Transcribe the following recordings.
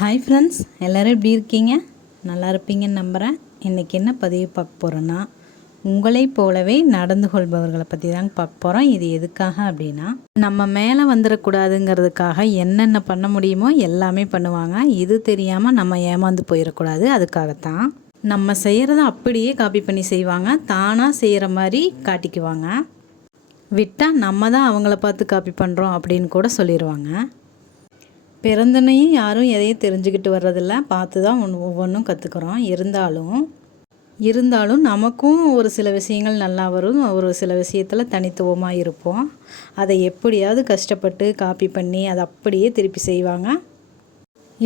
Hi friends, எல்லோரும் எப்படி இருக்கீங்க? நல்லா இருப்பீங்கன்னு நம்புகிறேன். இன்றைக்கி என்ன பதிவு பார்க்க போகிறோன்னா, உங்களைப் போலவே நடந்து கொள்பவர்களை பற்றி தாங்க பார்க்க போகிறோம். இது எதுக்காக அப்படின்னா, நம்ம மேலே வந்துடக்கூடாதுங்கிறதுக்காக என்னென்ன பண்ண முடியுமோ எல்லாமே பண்ணுவாங்க. இது தெரியாமல் நம்ம ஏமாந்து போயிடக்கூடாது, அதுக்காகத்தான். நம்ம செய்கிறத அப்படியே காப்பி பண்ணி செய்வாங்க. தானாக செய்கிற மாதிரி காட்டிக்குவாங்க. விட்டால் நம்ம தான் அவங்கள பார்த்து காப்பி பண்ணுறோம் அப்படின்னு கூட சொல்லிடுவாங்க. பிறந்தனையும் யாரும் எதையும் தெரிஞ்சுக்கிட்டு வர்றதில்ல, பார்த்து தான் ஒவ்வொன்றும் கற்றுக்குறோம். இருந்தாலும் நமக்கும் ஒரு சில விஷயங்கள் நல்லா வரும், ஒரு சில விஷயத்தில் தனித்துவமாக இருப்போம். அதை எப்படியாவது கஷ்டப்பட்டு காப்பி பண்ணி அதை அப்படியே திருப்பி செய்வாங்க.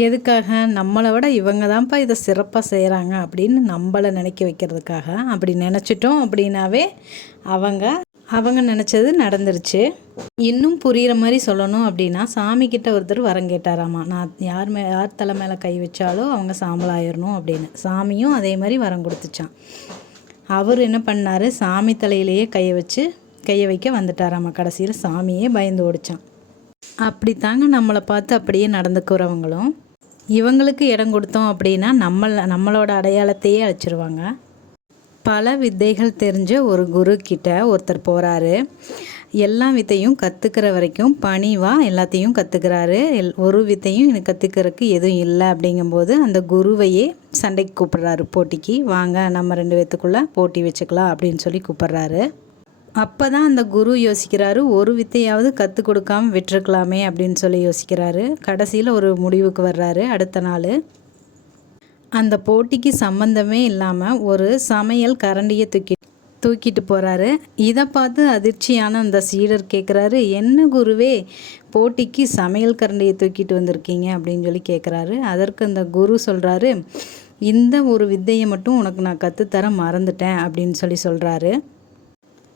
எதுக்காக? நம்மளை விட இவங்க தான்ப்பா இதை சிறப்பாக செய்கிறாங்க அப்படின்னு நம்மளை நினைக்க வைக்கிறதுக்காக. அப்படி நினச்சிட்டோம் அப்படின்னாவே அவங்க நினச்சது நடந்துருச்சு. இன்னும் புரிகிற மாதிரி சொல்லணும் அப்படின்னா, சாமிக்கிட்ட ஒருத்தர் வரம் கேட்டாராமா, நான் யார் தலை மேலே கை வச்சாலோ அவங்க சாம்பலாயிடணும் அப்படின்னு. சாமியும் அதே மாதிரி வரம் கொடுத்துச்சான். அவர் என்ன பண்ணார், சாமி தலையிலேயே கையை வைக்க வந்துட்டாராமா. கடைசியில் சாமியே பயந்து ஓடிச்சான். அப்படித்தாங்க நம்மளை பார்த்து அப்படியே நடந்துக்கிறவங்களும். இவங்களுக்கு இடம் கொடுத்தோம் அப்படின்னா நம்மளோட அடையாளத்தையே அழிச்சிருவாங்க. பல வித்தைகள் தெரிஞ்ச ஒரு குரு கிட்ட ஒருத்தர் போகிறாரு. எல்லா வித்தையும் கற்றுக்கிற வரைக்கும் பணிவாக எல்லாத்தையும் கற்றுக்கிறாரு. ஒரு வித்தையும் எனக்கு கற்றுக்கிறதுக்கு எதுவும் இல்லை அப்படிங்கும்போது அந்த குருவையே சண்டைக்கு கூப்பிட்றாரு. போட்டிக்கு வாங்க, நம்ம 2 பேத்துக்குள்ளே போட்டி வச்சுக்கலாம் அப்படின்னு சொல்லி கூப்பிட்றாரு. அப்போ தான் அந்த குரு யோசிக்கிறாரு, ஒரு வித்தையாவது கற்றுக் கொடுக்காமல் விட்டுருக்கலாமே அப்படின்னு சொல்லி யோசிக்கிறாரு. கடைசியில் ஒரு முடிவுக்கு வர்றாரு. அடுத்த நாள் அந்த போட்டிக்கு சம்மந்தமே இல்லாமல் ஒரு சமையல் கரண்டியை தூக்கிட்டு போகிறாரு. இதை பார்த்து அதிர்ச்சியான அந்த சீடர் கேட்குறாரு, என்ன குருவே, போட்டிக்கு சமையல் கரண்டியை தூக்கிட்டு வந்திருக்கீங்க அப்படின்னு சொல்லி கேட்குறாரு. அதற்கு அந்த குரு சொல்கிறாரு, இந்த ஒரு வித்தையை மட்டும் உனக்கு நான் கற்றுத்தர மறந்துட்டேன் அப்படின்னு சொல்கிறாரு.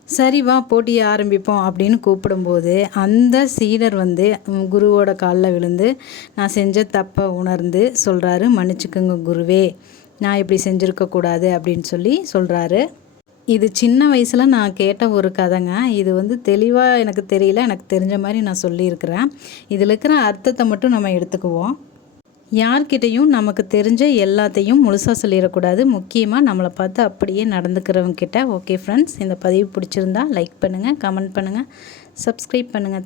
சரி வா, போட்டியை ஆரம்பிப்போம் அப்படின்னு கூப்பிடும்போது அந்த சீடர் குருவோட காலில் விழுந்து நான் செஞ்ச தப்பை உணர்ந்து சொல்கிறாரு, மன்னிச்சுக்குங்க குருவே, நான் இப்படி செஞ்சுருக்கக்கூடாது அப்படின்னு சொல்கிறாரு. இது சின்ன வயசில் நான் கேட்ட ஒரு கதைங்க. இது தெளிவாக எனக்கு தெரியல, எனக்கு தெரிஞ்ச மாதிரி நான் சொல்லியிருக்கிறேன். இதில் இருக்கிற அர்த்தத்தை மட்டும் நம்ம எடுத்துக்குவோம். யார்கிட்டையும் நமக்கு தெரிஞ்ச எல்லாத்தையும் முழுசாக சொல்லிடக்கூடாது. முக்கியமாக நம்மளை பார்த்து அப்படியே நடந்துக்கிறவங்க கிட்ட. ஓகே ஃப்ரெண்ட்ஸ், இந்த பதிவு பிடிச்சிருந்தா லைக் பண்ணுங்கள், கமெண்ட் பண்ணுங்கள், சப்ஸ்கிரைப் பண்ணுங்கள்.